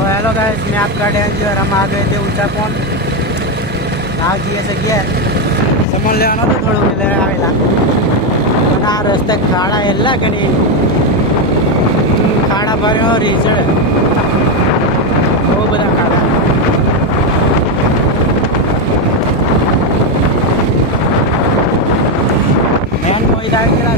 hello guys, मैं आपका डैंजी और हम आ गए थे ऊंचा कोण आगे से गया समन लेવાનો તો થોડું લે આવેલા પણ આ રસ્તે ખાડા એલા કે નહીં ખાડા ભર્યો રીચડે બહુ બધા ખાડા મેન મોઈ દાઈ ગયેલા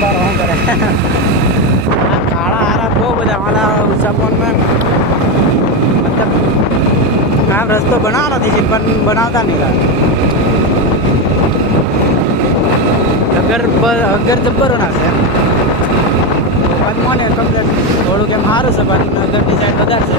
बार वहाँ करे काला हारा बहुत बजा वाला ऊंचा कोण में मतलब हाँ रस्तो बना रहा थी पर बनाता नहीं रहा अगर जब्बर होना से बाद मोने कम्प्लीट थोड़ू के मारो से बाद अगर डिजाइन बदल से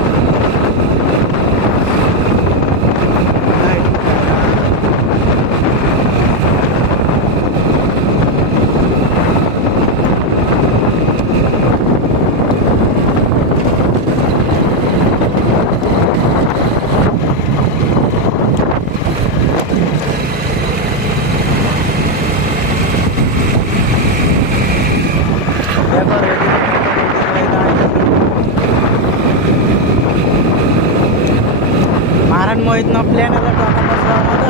महाराज मोहितનો પ્લેન હતો ટોકા પર જવાનો હતો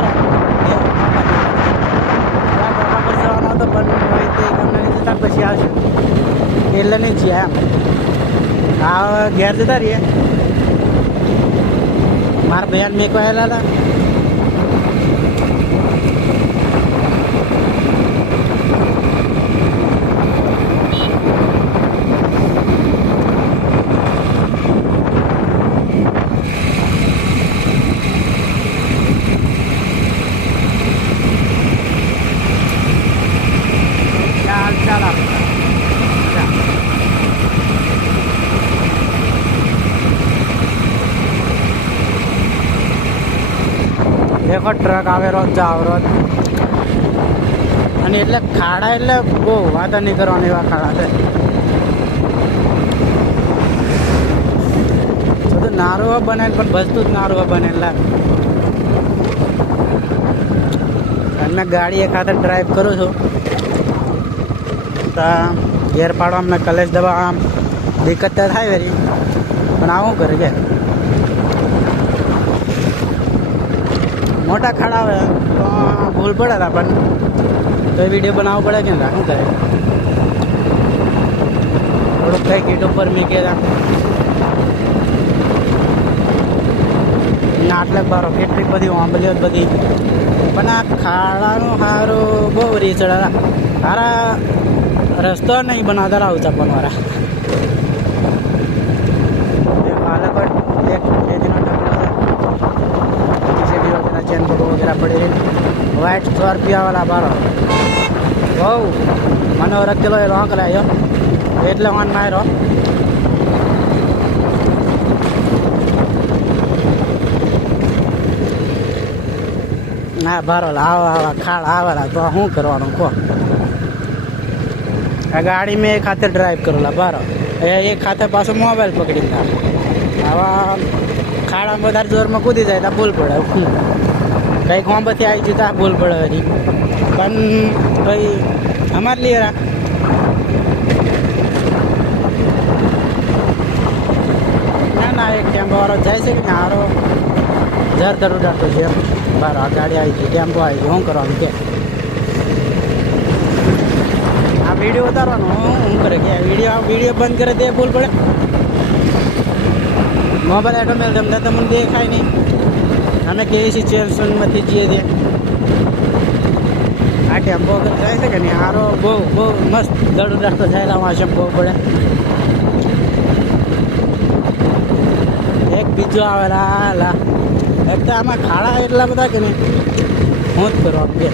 ટોકા પર જવાનો હતો પણ મોહિત ગમે જતા પછી આવશે એટલે નહીં જ્યાં એમ આ ઘેર જતા રહીએ મારા બહેન મેં કહેલા હતા देखो ट्रक आवे रोज जाओ रोज અને એટલે ખાડા એટલે બહુ વાત નહીં કરવાની એવા ખાડા છે બધું નારું બનેલ પણ બસતું જ નારું બનેલા અને ગાડી એક હાથે ડ્રાઈવ કરું છું તો ગેર પાડવા અમને કલેજ દવા આમ દિક્કત થાય વેરી પણ આવું કરે કે मोटा खड़ा हुआ तो भूल पड़ा था अपन तो वीडियो बनाना पड़ा क्या શું કરે થોડુંક કઈ કીટ ઉપર મૂકેલા આટલે બારો કેટલી બધી આંબલીઓ બધી પણ આ ખાડાનું સારું બહુ રીચડા સારા રસ્તો નહીં બનાવતા આવતા પણ મારા चैन को वगैरह पड़े वाइट 100 रुपया वाला बारो वो मैंने और किलो लॉक लायो एटले वन मारो ना बारो आवा खाड़ आवेला तो शू करवानो को आ गाड़ी में एक हाथे ड्राइव करोला बारो एक हाथे पासो मोबाइल पकड़ी आवा खाड़ा में વધારે જોરમાં કૂદી જાય તો ભૂલ પડે કંઈક હોંબથી આવી જતા ભૂલ પડે હરી પણ ભાઈ અમારે લીએ ના ના એક ટેમ્પો વાળો જાય છે કે હારો જર ધર ઉડાડતો છે બહાર આ ગાડી આવી ગઈ ટેમ્પો આવી ગયો શું કરવાનું કે આ વિડીયો ઉતારવાનો શું કરે કે વિડીયો બંધ કરે તે ભૂલ પડે मोबाइल ऐटो मेल जमता तो मुझे देखा ही नहीं हमें कहीं सिचुएशन मत दीजिए दे आ टेम्पो अगर जाए थे नहीं हारो वो मस्त दड़ रास्ता जाएगा वहाँ से बहू पड़े एक बीजो आवेला एक तो आम खाड़ा एटला बता कि नहीं हूँ ज करो आपके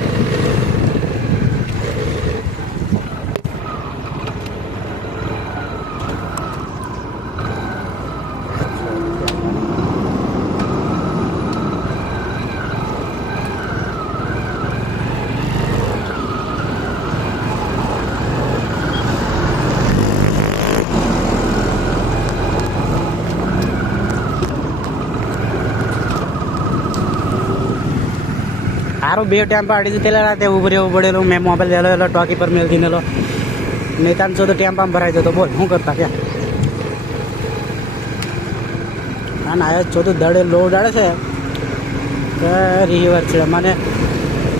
આ हारू बे टेम्पो अड़ी ते उभं रे पडेलो मैं मोबाईल दिलो टॉकी पर मेल दिनेलो नेतांचो तो टेम्पाમાં ભરાઈ જતો બોલ શું કરતા ક્યાં હા ના એ ચોથું દડે લો ઉડાડે છે કે રિવર છે મને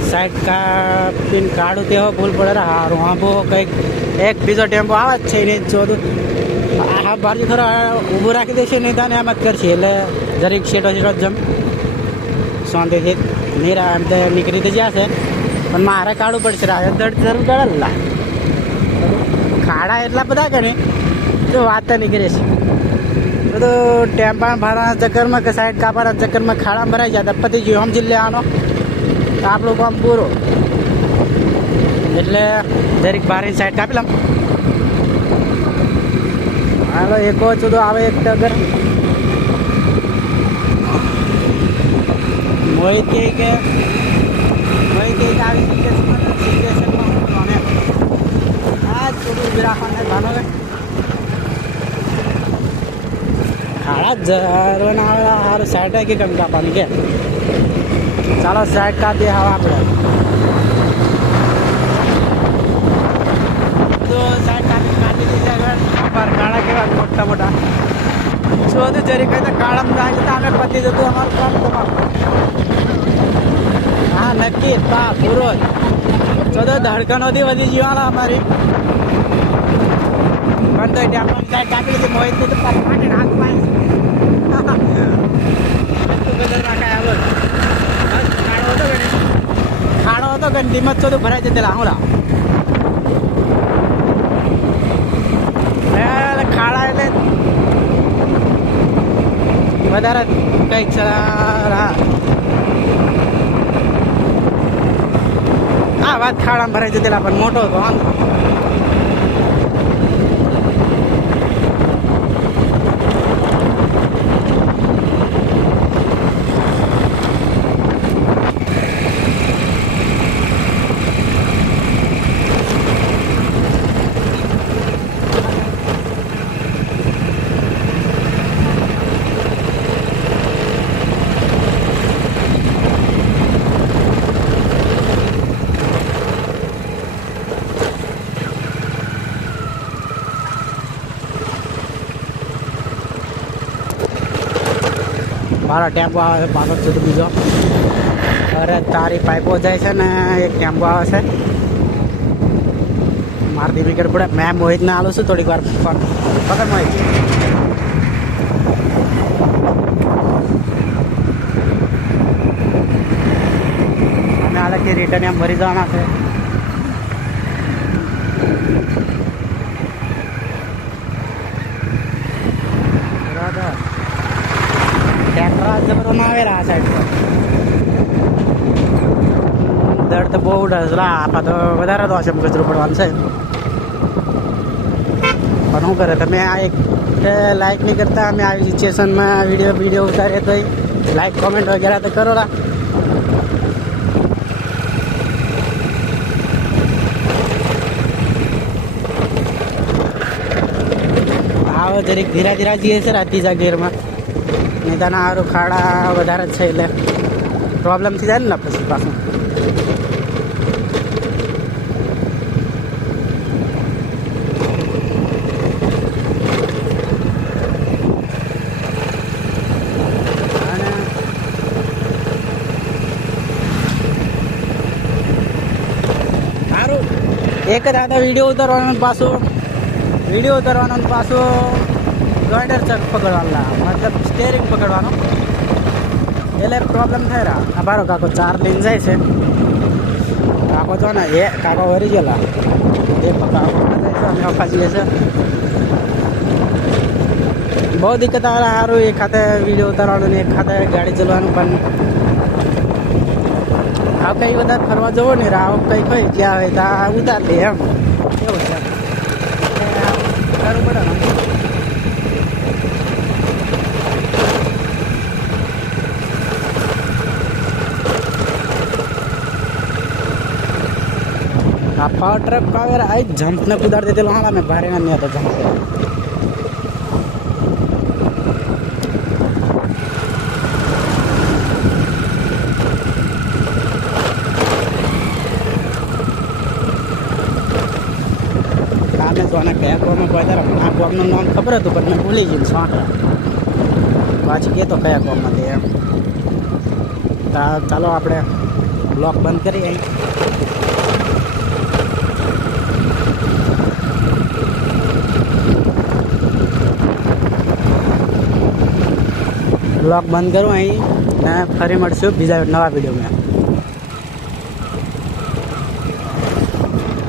સાઈડ કાપીને કાઢું તેવો ભૂલ પડે હારું આંબો કંઈક એક બીજો ટેમ્પો આવે જ છે ને ચોથું આ બાજુ ખરો ઊભું રાખી દેશે નહીં તાને એમ જ કરશે એટલે જરીક શેટો જમ શાંતિથી નીરા એમ તો નીકળી તો જશે પણ મારે કાઢવું પડશે દડ જરૂર દડેલા ખાડા એટલા બધા કે નહીં તો વાત નીકળે છે તો ટેમ્પા ભરવાના ચક્કરમાં કે સાઈડ કાપવાના ચક્કરમાં ખાડા ભરાઈ જતા પતિ ગયો સમજી લેવાનો તો આપણું કામ પૂરો એટલે દરેક બારીની સાઈડ કાપી લઉં હાલો એકો ચૂદો આવે એક ટગર મોહિત કે આવી સિચ્યુએશનમાં ખાડા જરવાના આવે સારું સાઈડ કે કેમ કાપવાનું કે ચાલો સાઈડ કાપીએ હવે આપણે તો સાઈડ કાપી દીધી ખાડા કેવા મોટા મોટા શું હતું જરી કહે તો કાળામાં જતા અમે પતી જતું અમારું કામ હા નક્કી પા પૂરો જ તો ધડકનોથી વધી જીવાના અમારી પણ તો એટલે આપણે સાઈડ કાપી લીધી મોહિત તો માટે હાથમાં ખાડો હતો કે ડીમત તો ભરાઈ જતેલા હમણાં ખાડા એટલે વધારે કંઈક હા વાત ખાડામાં ભરાઈ જતેલા પણ મોટો હતો વાંધો મારો ટેમ્પો આવે છે પાછળ સુધી બીજો અરે તારી પાઇપો જાય છે ને એક ટેમ્પો આવે છે મારથી વિકેટ પડે મેં મોહિતને આલું છું થોડીક વાર પકડ મોહિત અમે આલેથી રિટર્ન એમ ભરી જવાના છે જબરો આવેલા આ સાઈડ દર્દ તો બહુ ઉડે આપા તો વધારે તો હશે કચરો પડવાનું છે પણ શું કરે તમે આ એક લાઈક નહીં કરતા અમે આવી સિચ્યુએશનમાં વિડીયો ઉતારીએ તો લાઈક કોમેન્ટ વગેરે તો કરો લા આવો જરીક ધીરા ધીરા જઈએ છે ત્રીજા ગેરમાં નેતાના સારું ખાડા વધારે જ છે એટલે પ્રોબ્લેમ થઈ જાય ને પછી પાછું સારું એક જ આधा વિડીયો ઉતારવાનો પાછું ગાઈડર ચક પકડવાના મતલબ સ્ટેરિંગ પકડવાનો એટલે પ્રોબ્લેમ થાય રહ્યા આ બારો કાકો 4 લઈને જાય છે કાકો જો ને એ કાકો વરી ગયેલા એ કાકો અમે અફા જઈએ છે બહુ દિક્કત આવે સારું એક ખાતે વિડીયો ઉતારવાનું ને એક ખાતે ગાડી ચલાવવાનું પણ આ કંઈ વધારે ફરવા જવો ને રાવ કંઈ કઈ ક્યાં હોય ત્યાં ઉતાર લે એમ કેવું છે સારું પડે ને આ પાવર ટ્રક આવે આ જમ્પ ને કુદાડ દેतेलो हाँ मैं भारे नहीं आता जम्प અને કયા ગામમાં પહોંચ્યા પણ આ ગામનું નામ ખબર હતું પણ મેં ભૂલી ગયું સોંટરા પાછી કહેતો કયા ગામમાં તે એમ ચાલો આપણે બ્લોક બંધ કરીએ બ્લોક બંધ કરું અહીં ને ફરી મળશું બીજા નવા વિડીયોમાં